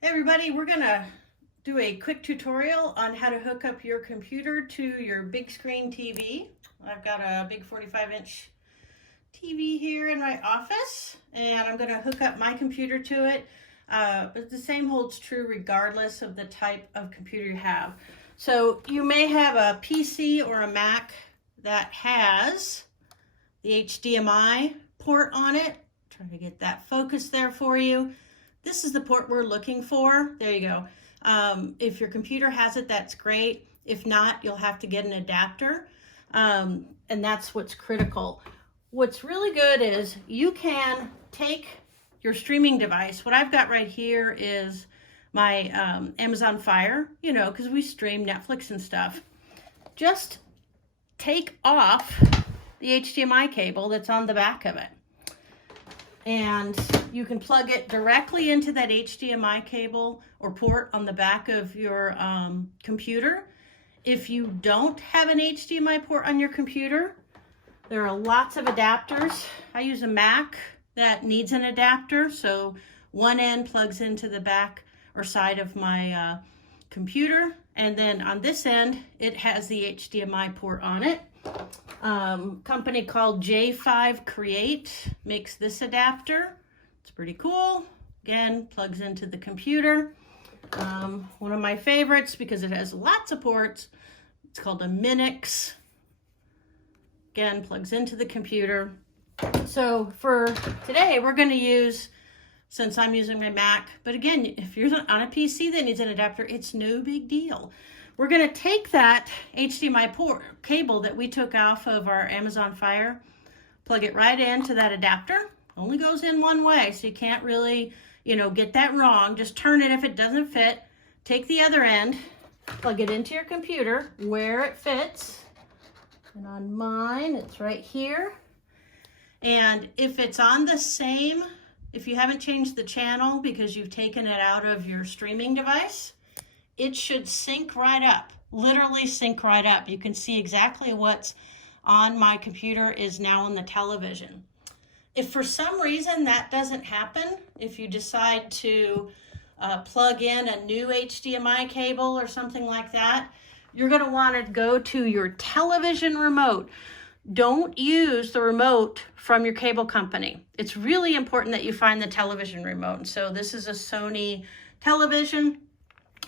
Hey everybody, we're gonna do a quick tutorial on how to hook up your computer to your big screen TV. I've got a big 45-inch TV here in my office, and I'm gonna hook up my computer to it. But the same holds true regardless of the type of computer you have. So you may have a PC or a Mac that has the HDMI port on it. Trying to get that focus there for you. This is the port we're looking for. There you go. If your computer has it, that's great. If not, you'll have to get an adapter. And that's what's critical. What's really good is you can take your streaming device. What I've got right here is my Amazon Fire, because we stream Netflix and stuff. Just take off the HDMI cable that's on the back of it. And you can plug it directly into that HDMI cable or port on the back of your computer. If you don't have an HDMI port on your computer, there are lots of adapters. I use a Mac that needs an adapter, so one end plugs into the back or side of my computer, and then on this end it has the HDMI port on it. Company called J5 Create makes this adapter. It's pretty cool. Again, plugs into the computer. One of my favorites because it has lots of ports. It's called a Minix. Again, plugs into the computer. So for today, we're going to use, since I'm using my Mac, but again, if you're on a PC that needs an adapter, it's no big deal. We're going to take that HDMI port cable that we took off of our Amazon Fire, plug it right into that adapter. Only goes in one way, so you can't really, get that wrong. Just turn it if it doesn't fit. Take the other end, plug it into your computer where it fits. And on mine, it's right here. And if it's on the same, if you haven't changed the channel because you've taken it out of your streaming device, it should sync right up, literally sync right up. You can see exactly what's on my computer is now on the television. If for some reason that doesn't happen, if you decide to plug in a new HDMI cable or something like that, you're going to want to go to your television remote. Don't use the remote from your cable company. It's really important that you find the television remote. So this is a Sony television.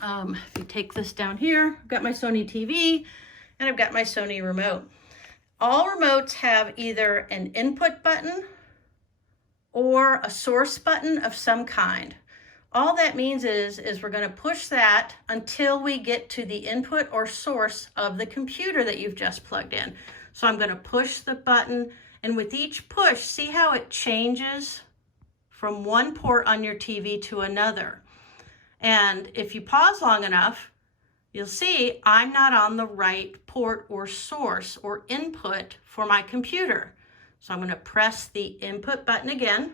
If you take this down here, I've got my Sony TV and I've got my Sony remote. All remotes have either an input button or a source button of some kind. All that means is we're going to push that until we get to the input or source of the computer that you've just plugged in. So I'm going to push the button, and with each push, see how it changes from one port on your TV to another. And if you pause long enough, you'll see I'm not on the right port or source or input for my computer. So I'm going to press the input button again.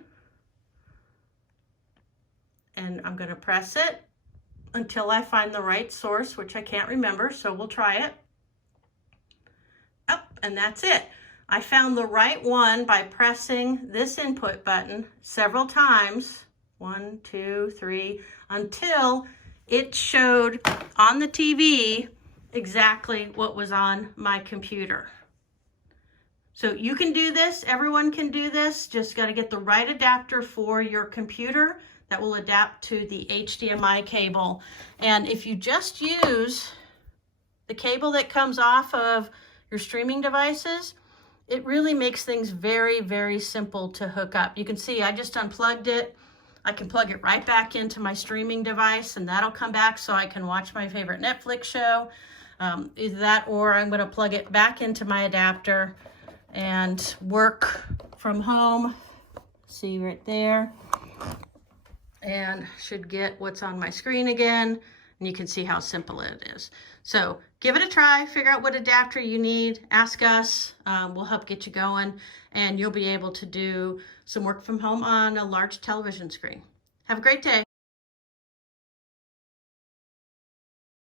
And I'm going to press it until I find the right source, which I can't remember, so we'll try it. Oh, and that's it. I found the right one by pressing this input button several times. 1, 2, 3, until it showed on the TV exactly what was on my computer. So you can do this, everyone can do this, just got to get the right adapter for your computer that will adapt to the HDMI cable. And if you just use the cable that comes off of your streaming devices, it really makes things very, very simple to hook up. You can see I just unplugged it. I can plug it right back into my streaming device and that'll come back so I can watch my favorite Netflix show. Either that or I'm going to plug it back into my adapter and work from home. See right there. And should get what's on my screen again. And you can see how simple it is. So give it a try, figure out what adapter you need, ask us, we'll help get you going, and you'll be able to do some work from home on a large television screen. Have a great day.